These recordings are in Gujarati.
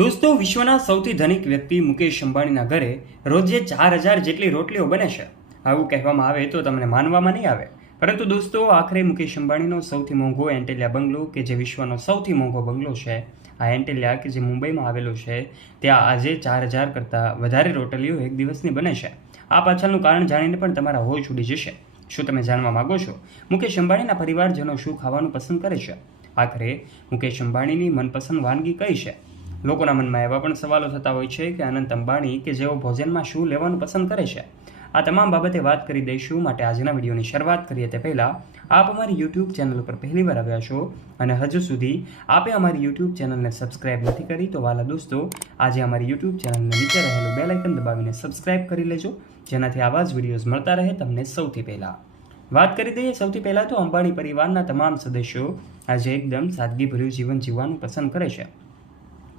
દોસ્તો, વિશ્વના સૌથી ધનિક વ્યક્તિ મુકેશ અંબાણીના ઘરે રોજે 4000 જેટલી રોટલીઓ બને છે. આવું કહેવામાં આવે તો તમને માનવામાં નહીં આવે, પરંતુ દોસ્તો, આખરે મુકેશ અંબાણીનો સૌથી મોંઘો એન્ટેલિયા બંગલો, કે જે વિશ્વનો સૌથી મોંઘો બંગલો છે, આ એન્ટેલિયા કે જે મુંબઈમાં આવેલો છે, ત્યાં આજે 4000 કરતાં વધારે રોટલીઓ એક દિવસની બને છે. આ પાછળનું કારણ જાણીને પણ તમારા હોશ ઉડી જશે. શું તમે જાણવા માંગો છો મુકેશ અંબાણીના પરિવારજનો શું ખાવાનું પસંદ કરે છે? આખરે મુકેશ અંબાણીની મનપસંદ વાનગી કઈ છે? લોકોના મનમાં એવા પણ સવાલો થતા હોય છે કે અનંત અંબાણી કે જેઓ ભોજનમાં શું લેવાનું પસંદ કરે છે. આ તમામ બાબતે વાત કરી દઈશું. માટે આજના વિડીયોની શરૂઆત કરીએ તે પહેલાં આપ અમારી યુટ્યુબ ચેનલ ઉપર પહેલીવાર આવ્યા છો અને હજુ સુધી આપે અમારી યુટ્યુબ ચેનલને સબસ્ક્રાઇબ નથી કરી તો વાલા દોસ્તો, આજે અમારી યુટ્યુબ ચેનલને નીચે રહેલું બેલ આઇકન દબાવીને સબસ્ક્રાઇબ કરી લેજો, જેનાથી આવા જ વિડીયોઝ મળતા રહે તમને સૌથી પહેલાં. વાત કરી દઈએ સૌથી પહેલાં તો અંબાણી પરિવારના તમામ સદસ્યો આજે એકદમ સાદગીભર્યું જીવન જીવવાનું પસંદ કરે છે.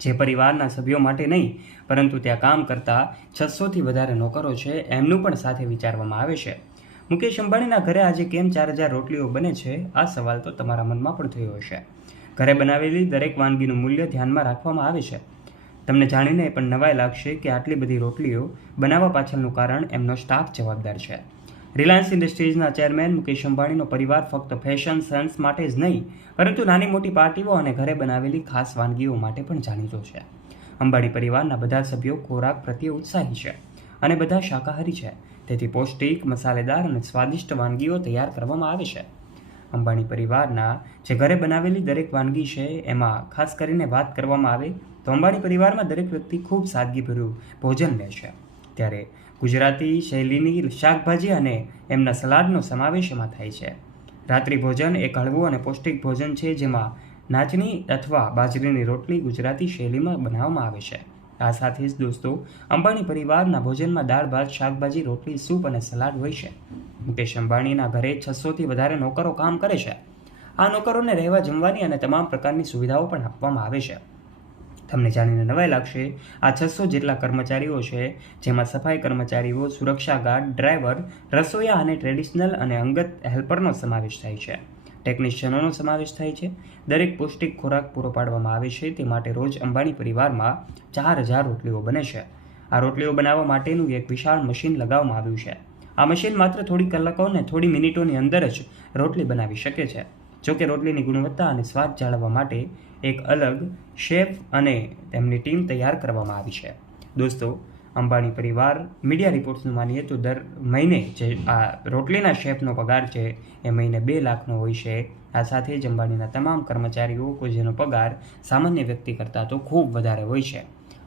જે પરિવારના સભ્યો માટે નહીં, પરંતુ ત્યાં કામ કરતા 600થી વધારે નોકરો છે, એમનું પણ સાથે વિચારવામાં આવે છે. મુકેશ અંબાણીના ઘરે આજે કેમ 4000 રોટલીઓ બને છે? આ સવાલ તો તમારા મનમાં પણ થયો હશે. ઘરે બનાવેલી દરેક વાનગીનું મૂલ્ય ધ્યાનમાં રાખવામાં આવે છે. તમને જાણીને પણ નવાઈ લાગશે કે આટલી બધી રોટલીઓ બનાવવા પાછળનું કારણ એમનો સ્ટાફ જવાબદાર છે. રિલાયન્સ ઇન્ડસ્ટ્રીઝના ચેરમેન મુકેશ અંબાણીનો પરિવાર ફક્ત ફેશન સેન્સ માટે જ નહીં, પરંતુ નાની મોટી પાર્ટીઓ અને ઘરે બનાવેલી ખાસ વાનગીઓ માટે પણ જાણીતો છે. અંબાણી પરિવારના બધા સભ્યો ખોરાક પ્રત્યે ઉત્સાહી છે અને બધા શાકાહારી છે. તેથી પૌષ્ટિક, મસાલેદાર અને સ્વાદિષ્ટ વાનગીઓ તૈયાર કરવામાં આવે છે. અંબાણી પરિવારના જે ઘરે બનાવેલી દરેક વાનગી છે, એમાં ખાસ કરીને વાત કરવામાં આવે તો અંબાણી પરિવારમાં દરેક વ્યક્તિ ખૂબ સાદગીભર્યું ભોજન લે છે. ત્યારે ગુજરાતી શૈલીની શાકભાજી અને એમના સલાડનો સમાવેશ એમાં થાય છે. રાત્રિ ભોજન એક હળવું અને પૌષ્ટિક ભોજન છે, જેમાં નાચની અથવા બાજરીની રોટલી ગુજરાતી શૈલીમાં બનાવવામાં આવે છે. આ સાથે જ દોસ્તો, અંબાણી પરિવારના ભોજનમાં દાળ ભાત, શાકભાજી, રોટલી, સૂપ અને સલાડ હોય છે. મુકેશ અંબાણીના ઘરે 600થી વધારે નોકરો કામ કરે છે. આ નોકરોને રહેવા, જમવાની અને તમામ પ્રકારની સુવિધાઓ પણ આપવામાં આવે છે. તમને જાણીને નવાઈ લાગશે, આ 600 જેટલા કર્મચારીઓ છે, જેમાં સફાઈ કર્મચારીઓ, સુરક્ષા ગાર્ડ, ડ્રાઈવર, રસોઈયા અને ટ્રેડિશનલ અને અંગત હેલ્પરનો સમાવેશ થાય છે. ટેકનિશિયનોનો સમાવેશ થાય છે. દરેક પૌષ્ટિક ખોરાક પૂરો પાડવામાં આવે છે. તે માટે રોજ અંબાણી પરિવારમાં 4000 રોટલીઓ બને છે. આ રોટલીઓ બનાવવા માટેનું એક વિશાળ મશીન લગાવવામાં આવ્યું છે. આ મશીન માત્ર થોડી કલાકો અને થોડી મિનિટોની અંદર જ રોટલી બનાવી શકે છે. જોકે રોટલીની ગુણવત્તા અને સ્વાદ જાળવવા માટે એક અલગ શેફ અને તેમની ટીમ તૈયાર કરવામાં આવી છે. દોસ્તો, અંબાણી પરિવાર મીડિયા રિપોર્ટ્સનું માનીએ તો દર મહિને જે આ રોટલીના શેફનો પગાર છે, એ મહિને 2 લાખનો હોય છે. આ સાથે જ અંબાણીના તમામ કર્મચારીઓ કે જેનો પગાર સામાન્ય વ્યક્તિ કરતાં તો ખૂબ વધારે હોય છે.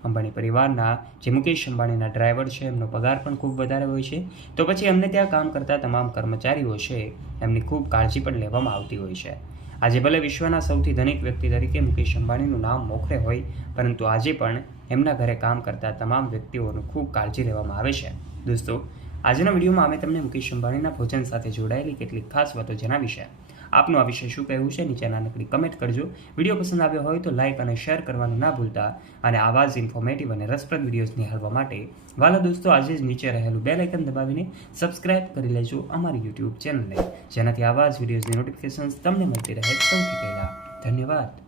અંબાણી પરિવારના જે મુકેશ અંબાણીના ડ્રાઈવર છે, એમનો પગાર પણ ખૂબ વધારે હોય છે. તો પછી એમને ત્યાં કામ કરતા તમામ કર્મચારીઓ છે, એમની ખૂબ કાળજી પણ લેવામાં આવતી હોય છે. આજે ભલે વિશ્વના સૌથી ધનિક વ્યક્તિ તરીકે મુકેશ અંબાણીનું નામ મોખરે હોય, પરંતુ આજે પણ એમના ઘરે કામ કરતા તમામ વ્યક્તિઓનું ખૂબ કાળજી લેવામાં આવે છે. દોસ્તો, આજના વિડીયોમાં અમે તમને મુકેશ અંબાણીના ભોજન સાથે જોડાયેલી કેટલીક ખાસ વાતો જણાવી છે. આપનું આ વિશે શું કહેવું છે? નીચે નાનકડી કમેન્ટ કરજો. વિડીયો પસંદ આવ્યો હોય તો લાઇક અને શેર કરવાનું ના ભૂલતા. અને આવા જ ઇન્ફોર્મેટિવ અને રસપ્રદ વિડીયોઝ નિહાળવા માટે વાલા દોસ્તો, આજે જ નીચે રહેલું બેલ આઇકન દબાવીને સબસ્ક્રાઇબ કરી લેજો અમારી યુટ્યુબ ચેનલને, જેનાથી આવા જ વિડીયોઝની નોટિફિકેશન્સ તમને મળતી રહે સૌથી પહેલાં. ધન્યવાદ.